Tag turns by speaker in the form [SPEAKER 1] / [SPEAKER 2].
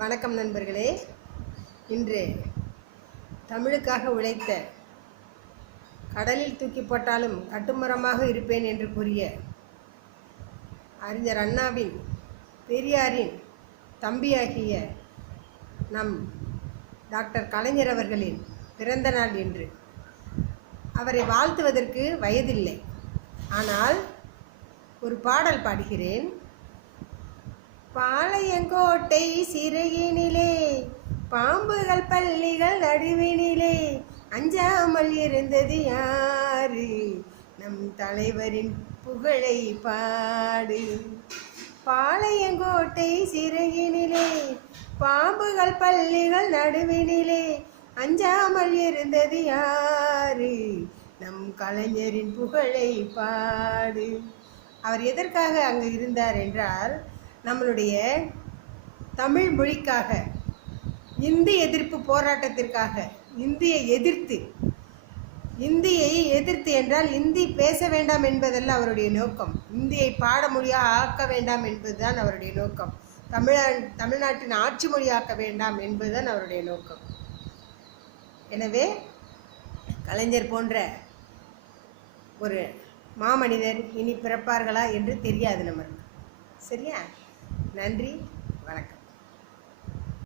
[SPEAKER 1] வணக்கம் நண்பர்களே. இன்று தமிழுக்காக உழைத்த கடலில் தூக்கி போட்டாலும் கட்டுமரமாக இருப்பேன் என்று கூறிய அறிஞர் அண்ணாவின் பெரியாரின் தம்பியாகிய நம் டாக்டர் கலைஞர் அவர்களின் பிறந்த நாள் என்று அவரை வாழ்த்துவதற்கு வயதில்லை. ஆனால் ஒரு பாடல் பாடுகிறேன். பாளையங்கோட்டை சிறையினிலே பாம்புகள் பள்ளிகள் நடுவினிலே அஞ்சாமல் இருந்தது யாரு? நம் தலைவரின் புகழை பாடு. பாளையங்கோட்டை சிறையினிலே பாம்புகள் பள்ளிகள் நடுவினிலே அஞ்சாமல் இருந்தது யாரு? நம் கலைஞரின் புகழை பாடு. அவர் எதற்காக அங்கு இருந்தார் என்றால் நம்மளுடைய தமிழ் மொழிக்காக இந்தி எதிர்ப்பு போராட்டத்திற்காக இந்தியை எதிர்த்து இந்தியை எதிர்த்து என்றால் இந்தி பேச வேண்டாம் என்பதல்ல அவருடைய நோக்கம். இந்தியை பாடமொழியாக ஆக்க வேண்டாம் என்பதுதான் அவருடைய நோக்கம். தமிழ தமிழ்நாட்டின் ஆட்சி மொழியாக்க வேண்டாம் என்பதுதான் அவருடைய நோக்கம். எனவே கலைஞர் போன்ற ஒரு மாமனிதர் இனி பிறப்பார்களா என்று தெரியாது நமக்கு. சரியா? நன்றி வணக்கம்.